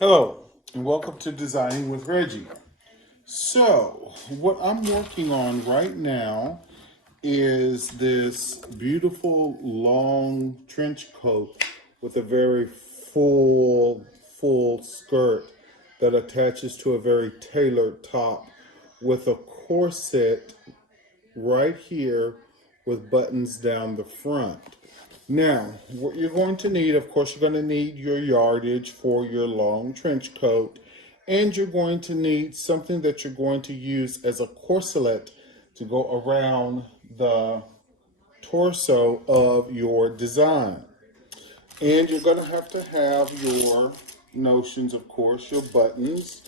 Hello, and welcome to Designing with Reggie. So, what I'm working on right now is this beautiful long trench coat with a very full skirt that attaches to a very tailored top with a corset right here with buttons down the front. Now, what you're going to need, of course, you're going to need your yardage for your long trench coat, and you're going to need something that you're going to use as a corselet to go around the torso of your design. And you're going to have your notions, of course, your buttons.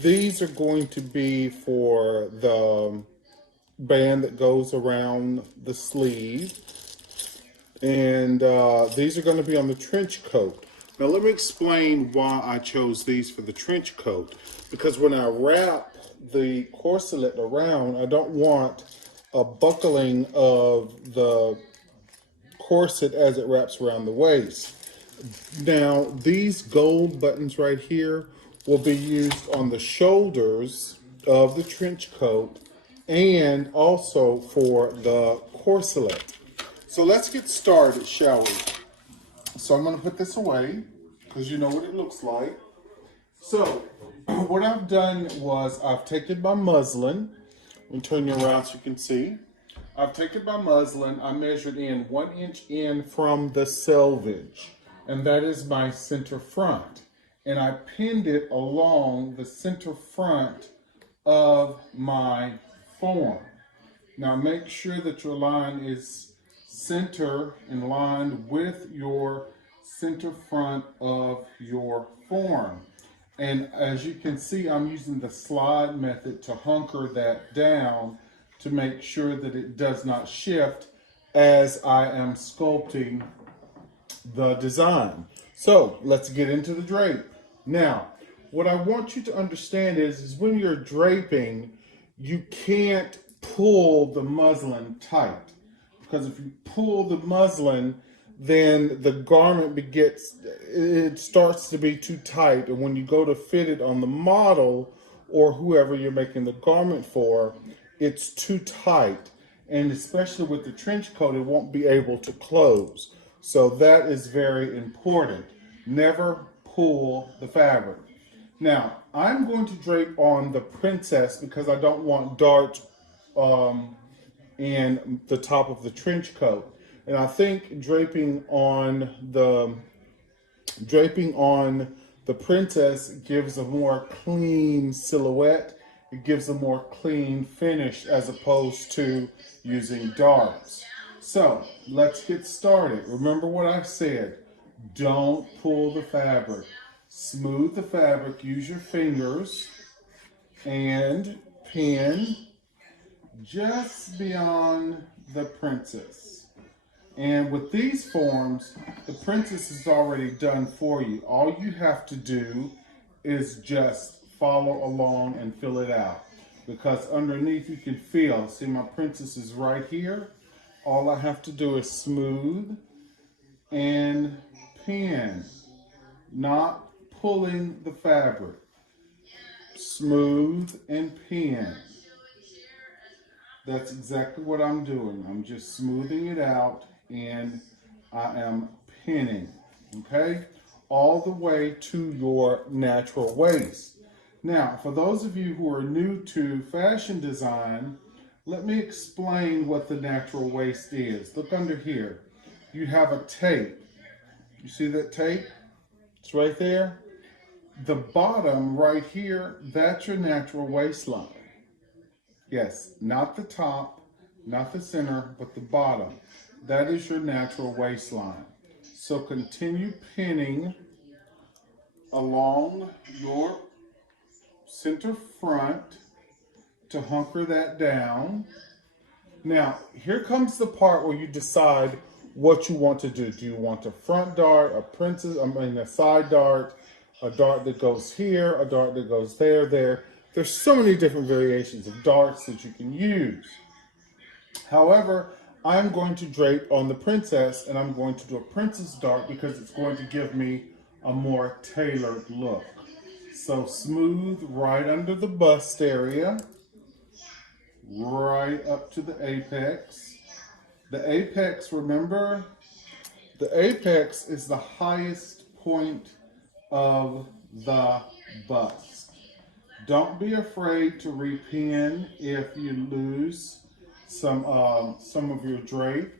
These are going to be for the band that goes around the sleeve, and these are going to be on the trench coat. Now let me explain why I chose these for the trench coat. Because when I wrap the corselet around, I don't want a buckling of the corset as it wraps around the waist. Now these gold buttons right here will be used on the shoulders of the trench coat and also for the corselet. So let's get started, shall we? So I'm going to put this away because you know what it looks like. So what I've done was I've taken my muslin. Let me turn you around so you can see. I've taken my muslin. I measured in 1 inch in from the selvage, and that is my center front. And I pinned it along the center front of my form. Now make sure that your line is center and lined with your center front of your form. And as you can see, I'm using the slide method to hunker that down to make sure that it does not shift as I am sculpting the design. So let's get into the drape. Now, what I want you to understand is when you're draping, you can't pull the muslin tight. Because if you pull the muslin, then the garment it starts to be too tight. And when you go to fit it on the model or whoever you're making the garment for, it's too tight. And especially with the trench coat, it won't be able to close. So that is very important. Never pull the fabric. Now, I'm going to drape on the princess because I don't want darts in the top of the trench coat. And I think draping on the princess gives a more clean silhouette. It gives a more clean finish as opposed to using darts. So let's get started. Remember what I said. Don't pull the fabric. Smooth the fabric. Use your fingers and pin just beyond the princess. And with these forms, the princess is already done for you. All you have to do is just follow along and fill it out. Because underneath you can feel, see my princess is right here. All I have to do is smooth and pin, not pulling the fabric. Smooth and pin. That's exactly what I'm doing. I'm just smoothing it out and I am pinning, okay? All the way to your natural waist. Now, for those of you who are new to fashion design, let me explain what the natural waist is. Look under here. You have a tape. You see that tape? It's right there. The bottom right here, that's your natural waistline. Yes, not the top, not the center, but the bottom. That is your natural waistline. So continue pinning along your center front to hunker that down. Now, here comes the part where you decide what you want to do. Do you want a front dart, a side dart, a dart that goes here, a dart that goes there. There's so many different variations of darts that you can use. However, I'm going to drape on the princess and I'm going to do a princess dart because it's going to give me a more tailored look. So smooth right under the bust area, right up to the apex. The apex, remember, the apex is the highest point of the bust. Don't be afraid to repin if you lose some of your drape.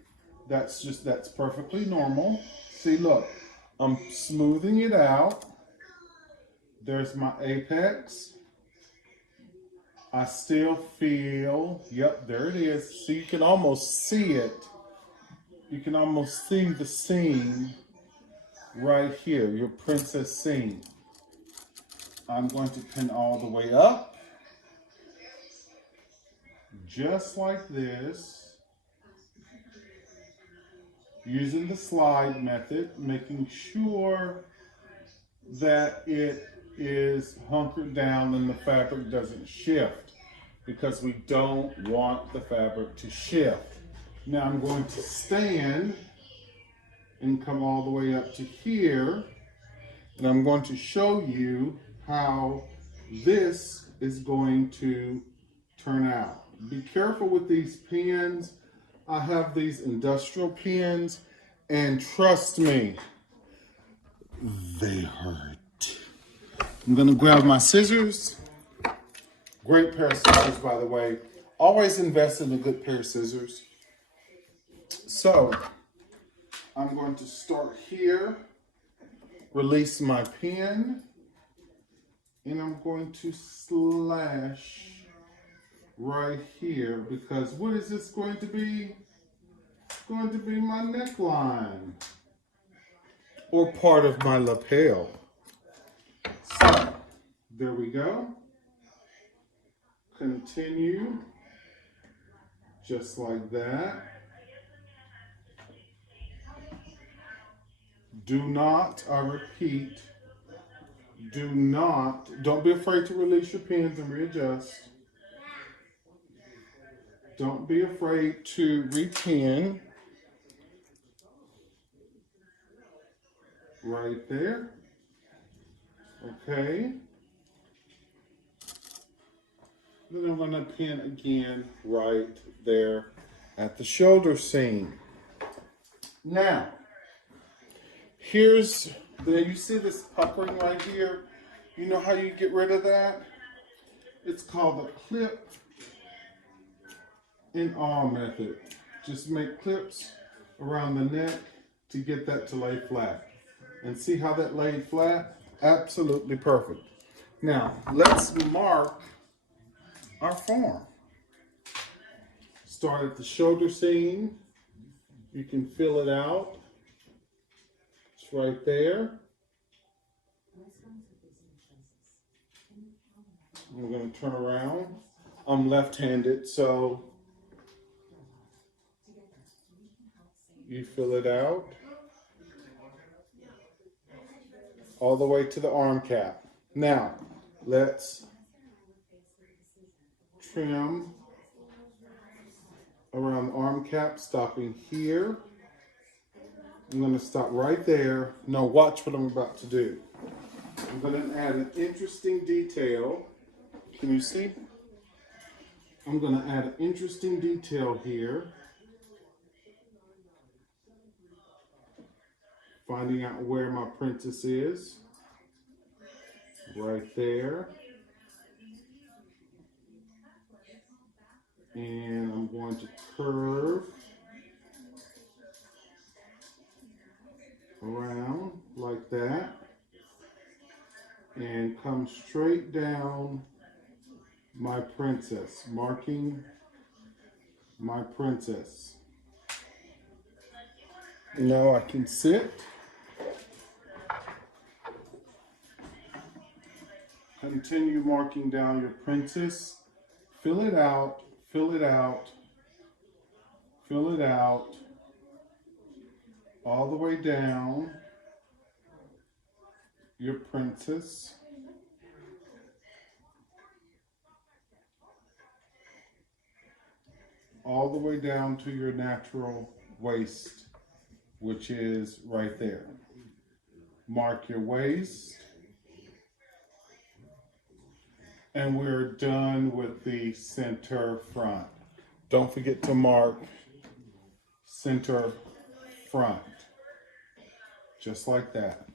That's perfectly normal. See, look, I'm smoothing it out. There's my apex. I still feel, yep, there it is. So you can almost see it. You can almost see the seam right here, your princess seam. I'm going to pin all the way up, just like this, using the slide method, making sure that it is hunkered down and the fabric doesn't shift, because we don't want the fabric to shift. Now I'm going to stand and come all the way up to here, and I'm going to show you how this is going to turn out. Be careful with these pins. I have these industrial pins, and trust me, they hurt. I'm gonna grab my scissors. Great pair of scissors, by the way. Always invest in a good pair of scissors. So, I'm going to start here, release my pin, and I'm going to slash right here, because what is this going to be? It's going to be my neckline, or part of my lapel. So, there we go. Continue, just like that. Do not, I repeat, don't be afraid to release your pins and readjust. Don't be afraid to repin. Right there. Okay. Then I'm going to pin again right there at the shoulder seam. Now, you see this puckering right here? You know how you get rid of that? It's called the clip and all method. Just make clips around the neck to get that to lay flat. And see how that laid flat? Absolutely perfect. Now, let's mark our form. Start at the shoulder seam. You can fill it out. It's right there. I'm going to turn around. I'm left-handed, so you fill it out all the way to the arm cap. Now, let's trim around the arm cap, stopping here. I'm going to stop right there. Now watch what I'm about to do. I'm going to add an interesting detail. Can you see? I'm going to add an interesting detail here. Finding out where my princess is. Right there. And I'm going to curve around like that. And come straight down my princess, marking my princess. Now I can sit. Continue marking down your princess. Fill it out, fill it out, fill it out, all the way down your princess. All the way down to your natural waist, which is right there. Mark your waist. And we're done with the center front. Don't forget to mark center front, just like that.